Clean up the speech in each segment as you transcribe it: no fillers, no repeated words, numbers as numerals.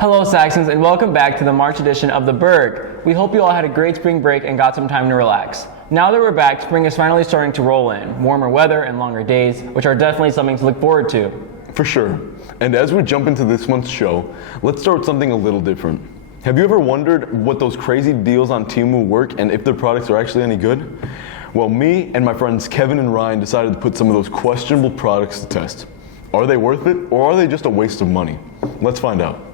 Hello Saxons, and welcome back to the March edition of the Burg. We hope you all had a great spring break and got some time to relax. Now that we're back, spring is finally starting to roll in. Warmer weather and longer days, which are definitely something to look forward to. For sure. And as we jump into this month's show, let's start with something a little different. Have you ever wondered what those crazy deals on Temu work and if their products are actually any good? Well, me and my friends Kevin and Ryan decided to put some of those questionable products to test. Are they worth it, or are they just a waste of money? Let's find out.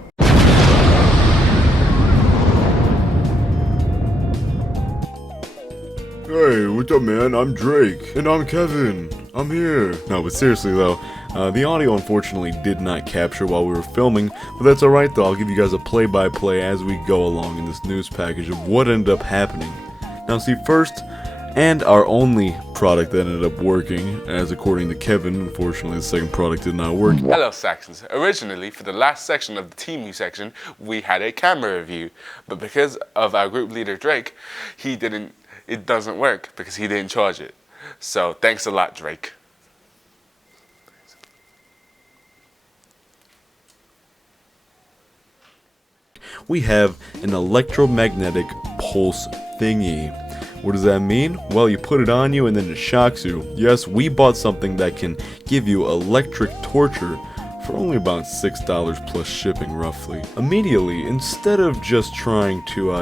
Hey, what's up, man? I'm Drake. And I'm Kevin. I'm here. No, but seriously though, the audio unfortunately did not capture while we were filming, but that's alright though. I'll give you guys a play-by-play as we go along in this news package of what ended up happening. Now see, first, and our only product that ended up working, as according to Kevin, unfortunately the second product did not work. Hello Saxons. Originally, for the last section of the Temu section, we had a camera review, but because of our group leader Drake, it doesn't work because he didn't charge it. So thanks a lot, Drake. We have an electromagnetic pulse thingy. What does that mean? Well, you put it on you and then it shocks you. Yes, we bought something that can give you electric torture for only about $6 plus shipping roughly. Immediately, instead of just trying to,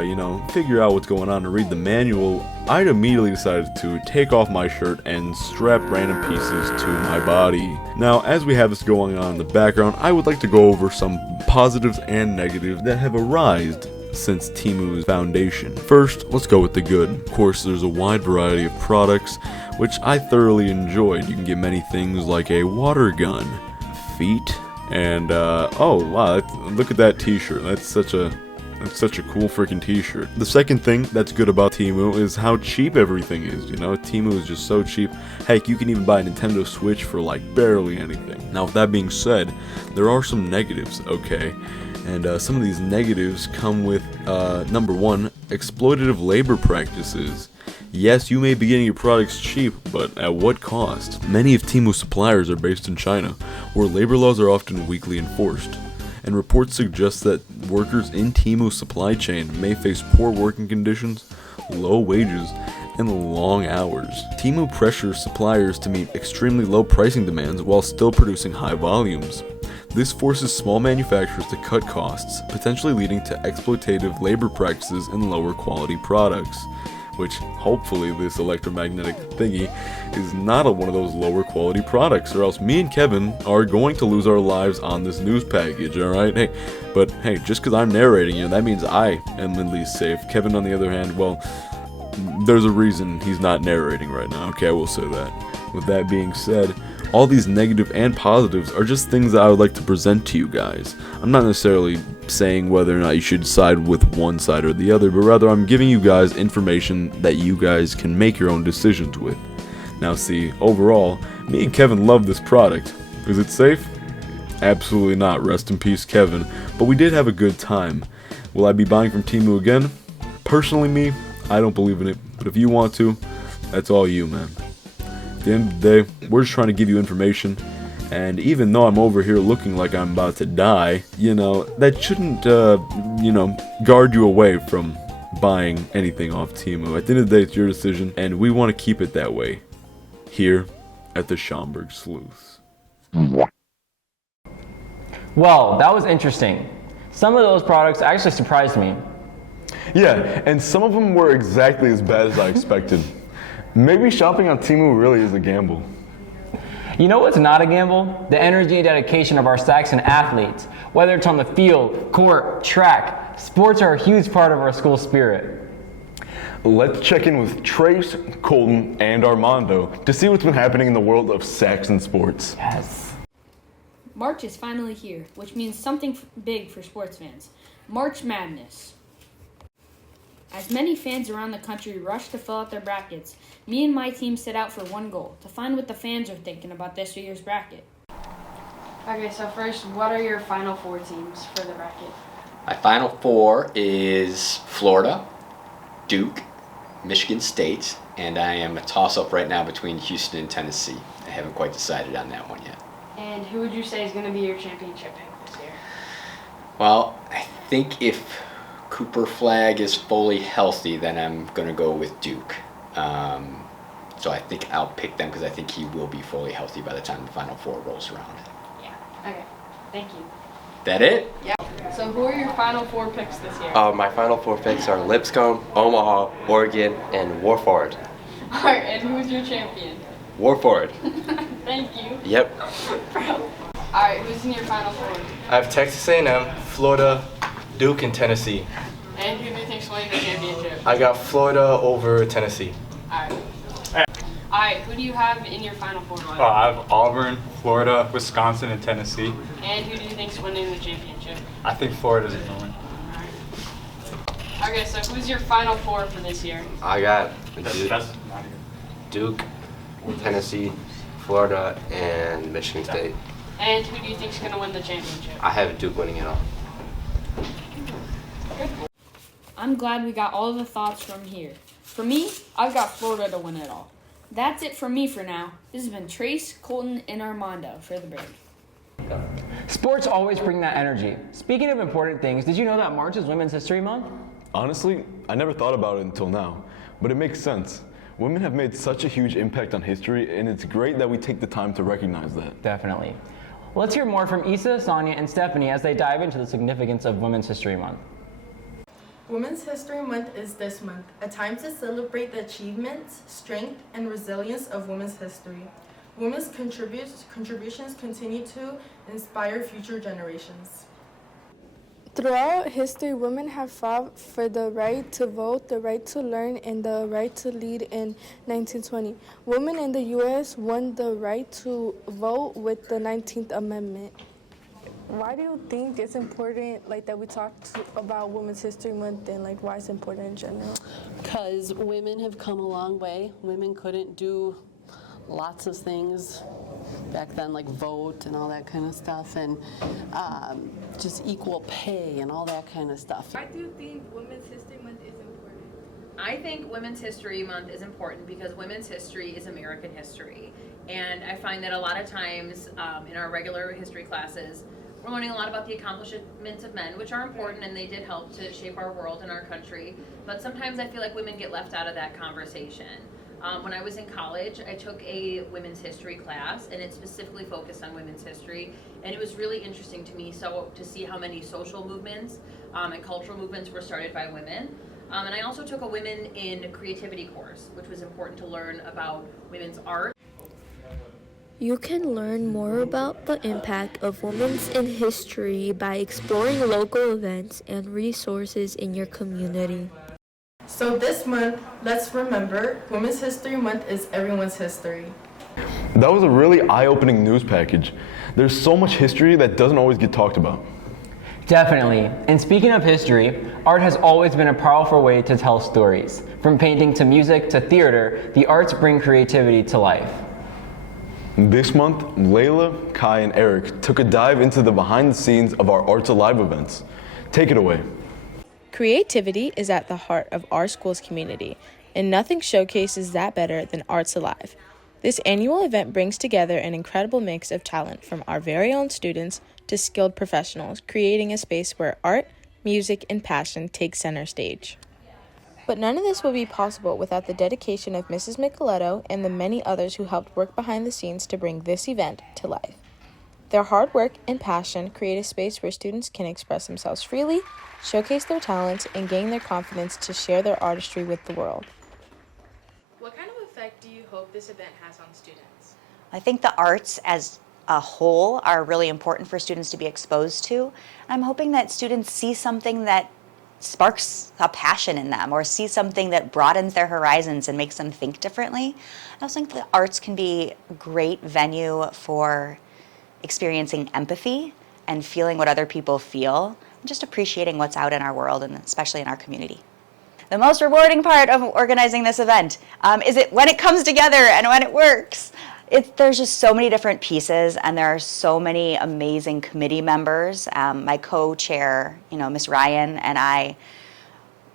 figure out what's going on and read the manual, I'd immediately decided to take off my shirt and strap random pieces to my body. Now, as we have this going on in the background, I would like to go over some positives and negatives that have arisen since Temu's foundation. First, let's go with the good. Of course, there's a wide variety of products, which I thoroughly enjoyed. You can get many things like a water gun, feet, and oh wow, look at that t-shirt. That's such a cool freaking t-shirt. The second thing that's good about Temu is how cheap everything is. Temu is just so cheap. Heck, you can even buy a Nintendo Switch for like barely anything. Now with that being said, there are some negatives, okay? And some of these negatives come with, number one, exploitative labor practices. Yes, you may be getting your products cheap, but at what cost? Many of Temu's suppliers are based in China, where labor laws are often weakly enforced. And reports suggest that workers in Temu's supply chain may face poor working conditions, low wages, and long hours. Temu pressures suppliers to meet extremely low pricing demands while still producing high volumes. This forces small manufacturers to cut costs, potentially leading to exploitative labor practices and lower quality products. Which, hopefully, this electromagnetic thingy is not one of those lower quality products, or else me and Kevin are going to lose our lives on this news package, alright? Hey, just because I'm narrating, that means I am at least safe. Kevin, on the other hand, well, there's a reason he's not narrating right now, okay, I will say that. With that being said, all these negative and positives are just things that I would like to present to you guys. I'm not necessarily saying whether or not you should side with one side or the other, but rather I'm giving you guys information that you guys can make your own decisions with. Now see, overall, me and Kevin love this product. Is it safe? Absolutely not, rest in peace Kevin, but we did have a good time. Will I be buying from Temu again? Personally me, I don't believe in it, but if you want to, that's all you, man. At the end of the day, we're just trying to give you information, and even though I'm over here looking like I'm about to die, that shouldn't, guard you away from buying anything off Temu. At the end of the day, it's your decision, and we want to keep it that way here at the Schaumburg Sleuths. Well, that was interesting. Some of those products actually surprised me. Yeah, and some of them were exactly as bad as I expected. Maybe shopping on Temu really is a gamble. You know what's not a gamble? The energy and dedication of our Saxon athletes. Whether it's on the field, court, track, sports are a huge part of our school spirit. Let's check in with Trace, Colton, and Armando to see what's been happening in the world of Saxon sports. Yes. March is finally here, which means something big for sports fans. March Madness. As many fans around the country rush to fill out their brackets, me and my team set out for one goal, to find what the fans are thinking about this year's bracket. Okay, so first, what are your Final Four teams for the bracket? My Final Four is Florida, Duke, Michigan State, and I am a toss-up right now between Houston and Tennessee. I haven't quite decided on that one yet. And who would you say is going to be your championship pick this year? Well, I think if Cooper Flag is fully healthy, then I'm going to go with Duke. So I think I'll pick them because I think he will be fully healthy by the time the Final Four rolls around. Yeah. Okay. Thank you. That it? Yeah. So who are your final 4 picks this year? My final 4 picks are Lipscomb, Omaha, Oregon, and Warford. All right. And who's your champion? Warford. Thank you. Yep. All right. Who's in your final 4? I have Texas A&M, Florida, Duke, and Tennessee. And who do you think's winning the championship? I got Florida over Tennessee. All right. All right. Who do you have in your final 4? I have Auburn, Florida, Wisconsin, and Tennessee. And who do you think's winning the championship? I think Florida's going to win. Okay. So who's your final 4 for this year? I got That's not even. Duke, Tennessee, Florida, and Michigan State. And who do you think's gonna win the championship? I have Duke winning it all. I'm glad we got all the thoughts from here. For me, I've got Florida to win it all. That's it from me for now. This has been Trace, Colton, and Armando for the break. Sports always bring that energy. Speaking of important things, did you know that March is Women's History Month? Honestly, I never thought about it until now, but it makes sense. Women have made such a huge impact on history, and it's great that we take the time to recognize that. Definitely. Let's hear more from Issa, Sonia, and Stephanie as they dive into the significance of Women's History Month. Women's History Month is this month, a time to celebrate the achievements, strength, and resilience of women's history. Women's contributions continue to inspire future generations. Throughout history, women have fought for the right to vote, the right to learn, and the right to lead in 1920. Women in the U.S. won the right to vote with the 19th Amendment. Why do you think it's important, that we talk about Women's History Month and, why it's important in general? Because women have come a long way. Women couldn't do lots of things back then, like vote and all that kind of stuff, and just equal pay and all that kind of stuff. Why do you think Women's History Month is important? I think Women's History Month is important because women's history is American history. And I find that a lot of times in our regular history classes, we're learning a lot about the accomplishments of men, which are important and they did help to shape our world and our country. But sometimes I feel like women get left out of that conversation. When I was in college, I took a women's history class, and it specifically focused on women's history. And it was really interesting to me to see how many social movements and cultural movements were started by women. And I also took a Women in Creativity course, which was important to learn about women's art. You can learn more about the impact of women in history by exploring local events and resources in your community. So this month, let's remember, Women's History Month is everyone's history. That was a really eye-opening news package. There's so much history that doesn't always get talked about. Definitely. And speaking of history, art has always been a powerful way to tell stories. From painting to music to theater, the arts bring creativity to life. This month, Layla, Kai, and Eric took a dive into the behind the scenes of our Arts Alive events. Take it away. Creativity is at the heart of our school's community, and nothing showcases that better than Arts Alive. This annual event brings together an incredible mix of talent from our very own students to skilled professionals, creating a space where art, music, and passion take center stage. But none of this would be possible without the dedication of Mrs. Micheletto and the many others who helped work behind the scenes to bring this event to life. Their hard work and passion create a space where students can express themselves freely, showcase their talents, and gain their confidence to share their artistry with the world. What kind of effect do you hope this event has on students? I think the arts as a whole are really important for students to be exposed to. I'm hoping that students see something that sparks a passion in them or see something that broadens their horizons and makes them think differently. I also think the arts can be a great venue for experiencing empathy and feeling what other people feel, and just appreciating what's out in our world and especially in our community. The most rewarding part of organizing this event is when it comes together and when it works. There's just so many different pieces, and there are so many amazing committee members. My co-chair, Miss Ryan, and I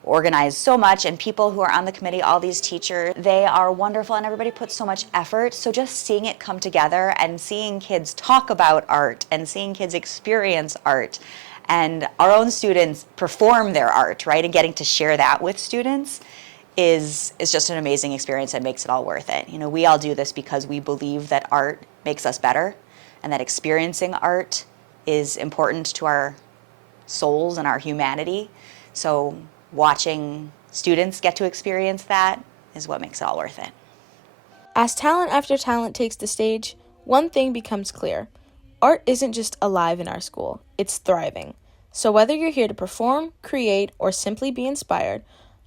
organize so much, and people who are on the committee, all these teachers, they are wonderful, and everybody puts so much effort. So just seeing it come together and seeing kids talk about art and seeing kids experience art and our own students perform their art, right, and getting to share that with students is just an amazing experience and makes it all worth it. You know, we all do this because we believe that art makes us better and that experiencing art is important to our souls and our humanity. So watching students get to experience that is what makes it all worth it. As talent after talent takes the stage, one thing becomes clear. Art isn't just alive in our school, it's thriving. So whether you're here to perform, create, or simply be inspired,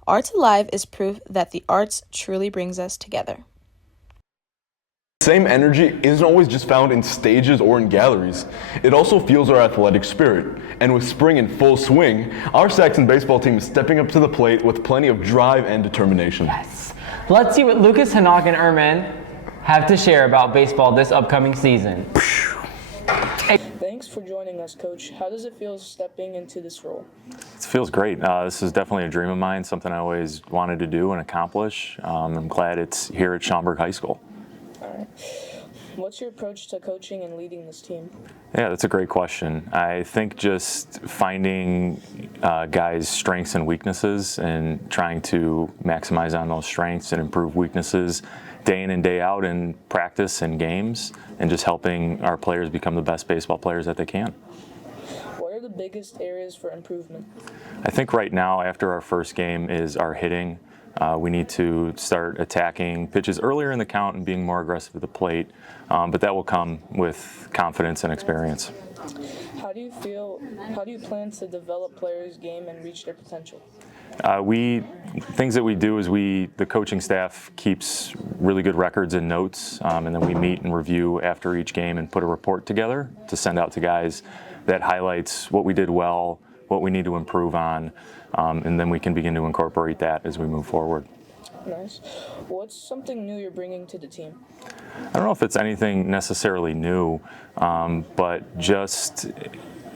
Arts Alive is proof that the arts truly brings us together. Same energy isn't always just found in stages or in galleries. It also fuels our athletic spirit. And with spring in full swing, our Saxon baseball team is stepping up to the plate with plenty of drive and determination. Yes. Let's see what Lucas, Hanak, and Erman have to share about baseball this upcoming season. Thanks for joining us, Coach. How does it feel stepping into this role? It feels great. This is definitely a dream of mine, something I always wanted to do and accomplish. I'm glad it's here at Schaumburg High School. All right. What's your approach to coaching and leading this team? Yeah, that's a great question. I think just finding guys' strengths and weaknesses and trying to maximize on those strengths and improve weaknesses day in and day out in practice and games, and just helping our players become the best baseball players that they can. What are the biggest areas for improvement? I think right now, after our first game, is our hitting. We need to start attacking pitches earlier in the count and being more aggressive at the plate, but that will come with confidence and experience. How do you plan to develop players' game and reach their potential? Things that we do is the coaching staff keeps really good records and notes, and then we meet and review after each game and put a report together to send out to guys that highlights what we did well, what we need to improve on, and then we can begin to incorporate that as we move forward. Nice. What's something new you're bringing to the team? I don't know if it's anything necessarily new, but just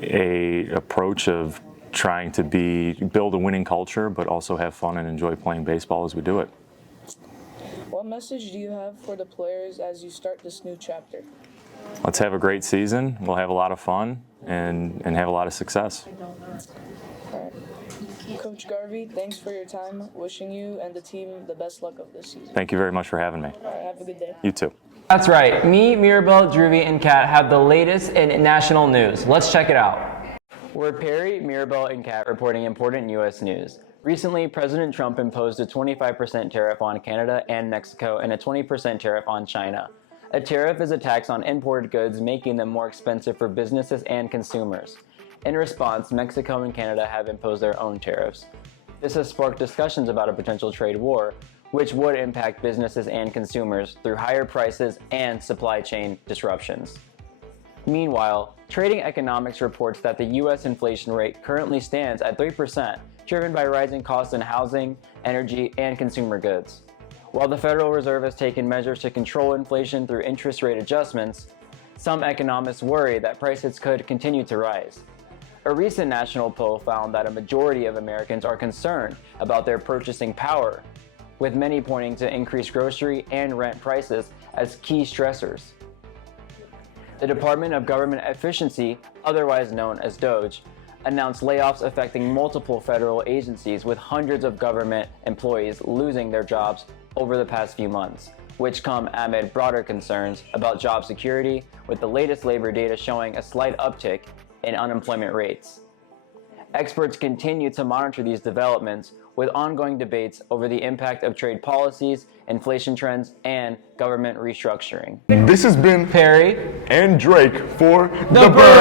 a approach of trying to build a winning culture, but also have fun and enjoy playing baseball as we do it. What message do you have for the players as you start this new chapter? Let's have a great season. We'll have a lot of fun and have a lot of success. All right. Coach Garvey, thanks for your time. Wishing you and the team the best luck of this season. Thank you very much for having me. All right, have a good day. You too. That's right. Me, Mirabel, Druvy, and Kat have the latest in national news. Let's check it out. We're Perry, Mirabel, and Kat reporting important U.S. news. Recently, President Trump imposed a 25% tariff on Canada and Mexico and a 20% tariff on China. A tariff is a tax on imported goods, making them more expensive for businesses and consumers. In response, Mexico and Canada have imposed their own tariffs. This has sparked discussions about a potential trade war, which would impact businesses and consumers through higher prices and supply chain disruptions. Meanwhile, Trading Economics reports that the U.S. inflation rate currently stands at 3%, driven by rising costs in housing, energy, and consumer goods. While the Federal Reserve has taken measures to control inflation through interest rate adjustments, some economists worry that prices could continue to rise. A recent national poll found that a majority of Americans are concerned about their purchasing power, with many pointing to increased grocery and rent prices as key stressors. The Department of Government Efficiency, otherwise known as DOGE, announced layoffs affecting multiple federal agencies, with hundreds of government employees losing their jobs over the past few months, which come amid broader concerns about job security, with the latest labor data showing a slight uptick in unemployment rates. Experts continue to monitor these developments, with ongoing debates over the impact of trade policies, inflation trends, and government restructuring. This has been Perry and Drake for The Burg.